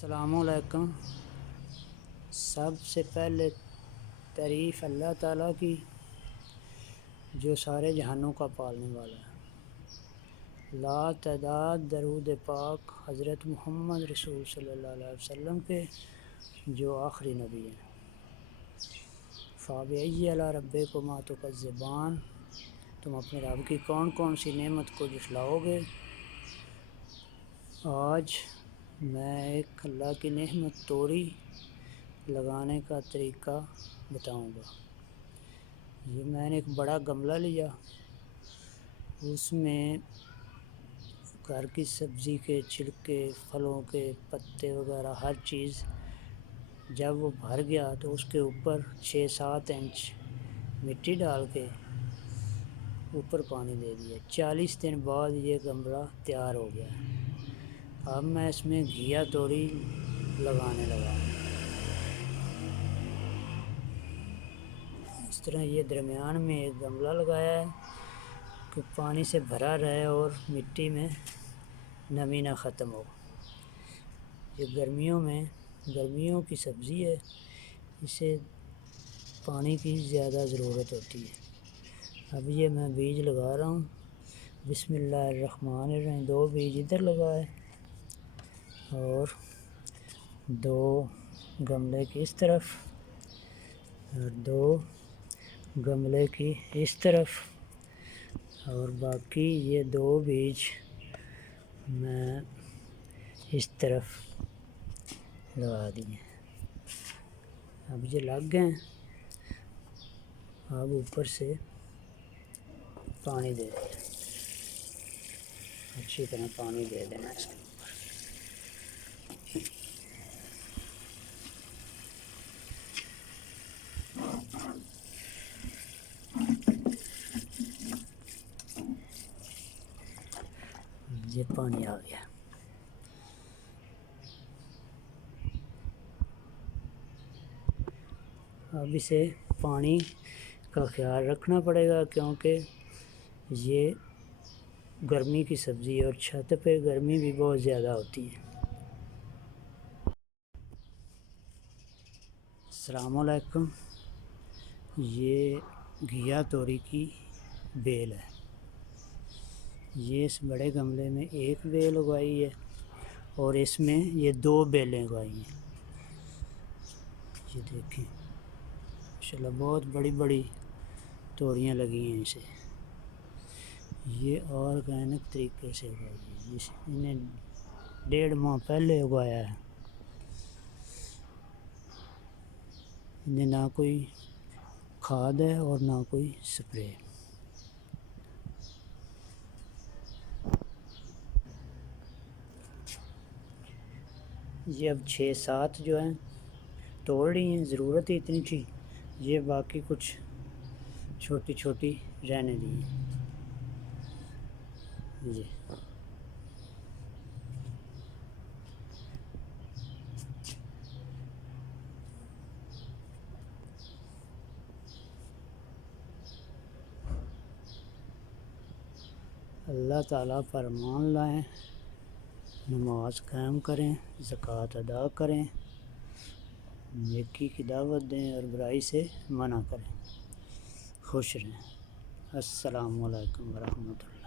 السلام علیکم۔ سب سے پہلے تعریف اللہ تعالیٰ کی جو سارے جہانوں کا پالنے والا ہے۔ لا تعداد درود پاک حضرت محمد رسول صلی اللہ علیہ وسلم کے جو آخری نبی ہیں۔ فَبِأَيِّ آلَاءِ رَبِّكُمَا تُكَذِّبَانِ، تم اپنے رب کی کون کون سی نعمت کو جھٹلاؤ گے۔ آج میں ایک اللہ کی نعمت توڑی لگانے کا طریقہ بتاؤں گا۔ یہ میں نے ایک بڑا گملہ لیا، اس میں گھر کی سبزی کے چھلکے، پھلوں کے پتے وغیرہ ہر چیز، جب وہ بھر گیا تو اس کے اوپر 6-7 انچ مٹی ڈال کے اوپر پانی دے دیا۔ 40 دن بعد یہ گملہ تیار ہو گیا۔ اب میں اس میں گھیا توری لگانے لگا۔ اس طرح یہ درمیان میں ایک گملہ لگایا ہے کہ پانی سے بھرا رہے اور مٹی میں نمی نہ ختم ہو۔ یہ گرمیوں کی سبزی ہے، اسے پانی کی زیادہ ضرورت ہوتی ہے۔ اب یہ میں بیج لگا رہا ہوں۔ بسم اللہ الرحمن الرحیم۔ 2 بیج ادھر لگائے اور 2 گملے کی اس طرف اور 2 گملے کی اس طرف، اور باقی یہ 2 بیج میں اس طرف لگا دیے۔ اب یہ لگ گئے، اب اوپر سے پانی دے دیں، اچھی طرح پانی دے دینا اس کے اوپر۔ یہ پانی آ گیا۔ اب اسے پانی کا خیال رکھنا پڑے گا کیونکہ یہ گرمی کی سبزی ہے اور چھت پہ گرمی بھی بہت زیادہ ہوتی ہے۔ السلام علیکم۔ یہ گھیا توری کی بیل ہے۔ یہ اس بڑے گملے میں 1 بیل اگائی ہے اور اس میں یہ 2 بیلیں اگائی ہیں۔ یہ دیکھیں ماشاءاللہ بہت بڑی بڑی توریاں لگی ہیں اسے۔ یہ آرگینک طریقے سے اگائی ہے، انہیں 1.5 ماہ پہلے اگایا ہے۔ انہیں نہ کوئی کھاد ہے اور نہ کوئی سپرے۔ یہ اب 6-7 جو ہیں توڑ رہی ہیں، ضرورت ہی اتنی تھی، یہ باقی کچھ چھوٹی چھوٹی رہنے دی ہیں۔ جی اللہ تعالیٰ پر ایمان لائیں، نماز قائم کریں، زکوٰۃ ادا کریں، نیکی کی دعوت دیں اور برائی سے منع کریں۔ خوش رہیں۔ السلام علیکم ورحمۃ اللہ۔